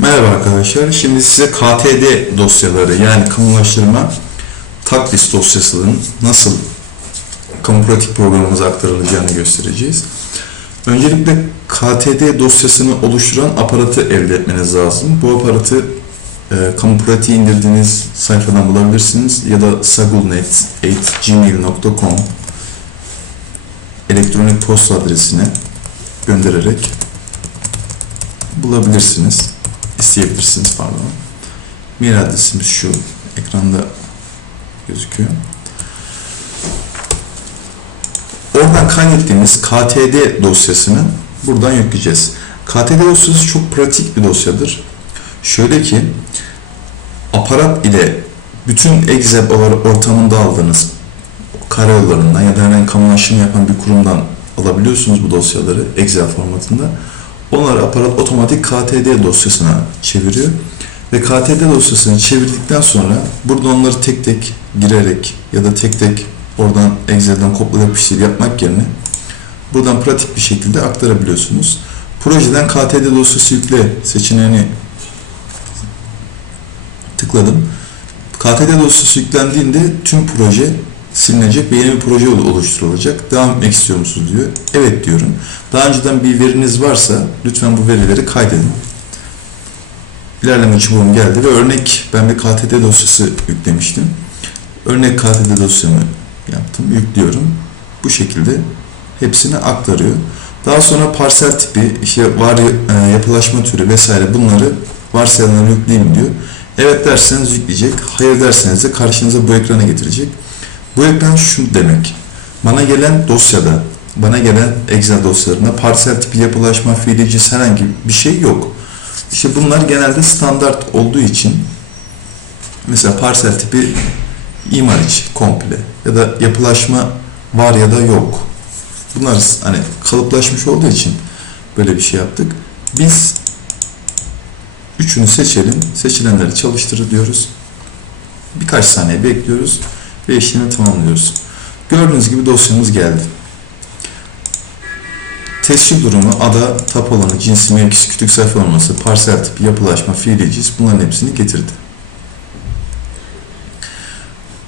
Merhaba arkadaşlar. Şimdi size KTD dosyaları yani kamulaştırma taklist dosyasının nasıl kamu pratik programımıza aktarılacağını göstereceğiz. Öncelikle KTD dosyasını oluşturan aparatı elde etmeniz lazım. Bu aparatı e, kamu pratiği indirdiğiniz sayfadan bulabilirsiniz ya da sagulnet.gmail.com elektronik posta adresine göndererek bulabilirsiniz isteyebilirsiniz pardon. Mail adresimiz şu. Ekranda gözüküyor. Oradan kaydettiğimiz KTD dosyasını buradan yükleyeceğiz. KTD dosyası çok pratik bir dosyadır. Şöyle ki aparat ile bütün Excel ortamında aldığınız karayollarından ya da herhangi kamulaştırma yapan bir kurumdan alabiliyorsunuz bu dosyaları Excel formatında. Onları aparat otomatik KTD dosyasına çeviriyor. Ve KTD dosyasını çevirdikten sonra burada onları tek tek girerek ya da tek tek oradan Excel'den kopyala yapıştır yapmak yerine buradan pratik bir şekilde aktarabiliyorsunuz. Projeden KTD dosyası yükle seçeneğini tıkladım. KTD dosyası yüklendiğinde tüm proje silinecek ve yeni bir proje oluşturulacak. Devam etmek istiyor musunuz diyor. Evet diyorum. Daha önceden bir veriniz varsa lütfen bu verileri kaydedin. İlerleme çubuğum geldi ve örnek ben bir KTD dosyası yüklemiştim. Örnek KTD dosyamı yaptım, yüklüyorum. Bu şekilde hepsini aktarıyor. Daha sonra parsel tipi, işte var e, yapılaşma türü vesaire bunları varsayılanları yükleyeyim diyor. Evet derseniz yükleyecek, hayır derseniz de karşınıza bu ekrana getirecek. Bu ekran şu demek. Bana gelen dosyada, bana gelen Excel dosyalarında parsel tipi yapılaşma, fiilici herhangi bir şey yok. İşte bunlar genelde standart olduğu için mesela parsel tipi imar içi komple ya da yapılaşma var ya da yok. Bunlar hani kalıplaşmış olduğu için böyle bir şey yaptık. Biz üçünü seçelim. Seçilenleri çalıştır diyoruz. Birkaç saniye bekliyoruz ve işlemi tamamlıyoruz. Gördüğünüz gibi dosyamız geldi. Tescil durumu, ada, tap alanı, cinsi, mevkisi, kütük sayfa olması, parsel tipi, yapılaşma, fiili cins bunların hepsini getirdi.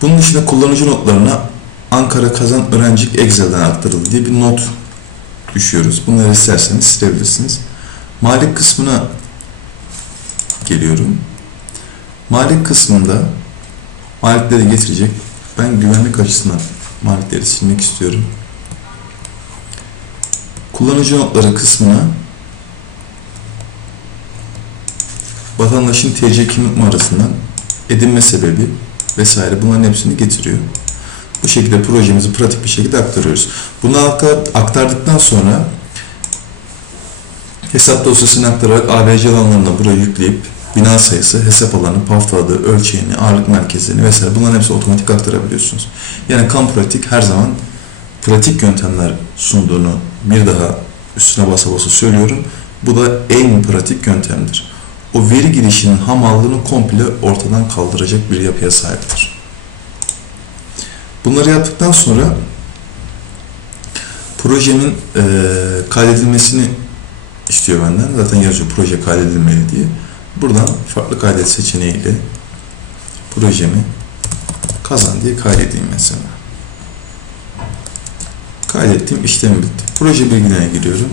Bunun dışında kullanıcı notlarına Ankara Kazan Öğrencik Excel'den aktarıldı diye bir not düşüyoruz. Bunları isterseniz silebilirsiniz. Malik kısmına geliyorum. Malik kısmında malikleri getirecek ben güvenlik açısından malikleri silmek istiyorum. Kullanıcı notları kısmına vatandaşın TC kimlik numarasından edinme sebebi vesaire bunların hepsini getiriyor. Bu şekilde projemizi pratik bir şekilde aktarıyoruz. Bunu aktardıktan sonra hesap dosyasını aktararak ABC alanlarına buraya yükleyip bina sayısı, hesap alanı, pafta adı, ölçeğini, ağırlık merkezini vesaire bunların hepsi otomatik aktarabiliyorsunuz. Yani kam pratik her zaman pratik yöntemler sunduğunu bir daha üstüne basa basa söylüyorum. Bu da en pratik yöntemdir. O veri girişinin hamallığını komple ortadan kaldıracak bir yapıya sahiptir. Bunları yaptıktan sonra projenin e, kaydedilmesini istiyor benden. Zaten yazıyor proje kaydedilmeli diye. Buradan farklı kaydet seçeneğiyle projemi kazan diye kaydedeyim mesela. Kaydettim, işlem bitti. Proje bilgilerine giriyorum.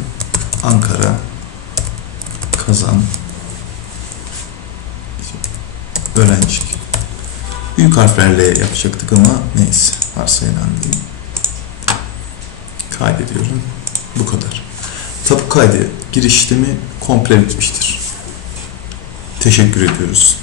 Ankara kazan öğrenci. Büyük harflerle yapacaktık ama neyse varsayılan değil. Kaydediyorum. Bu kadar. Tapu kaydı giriş işlemi komple bitmiştir. Teşekkür ediyoruz.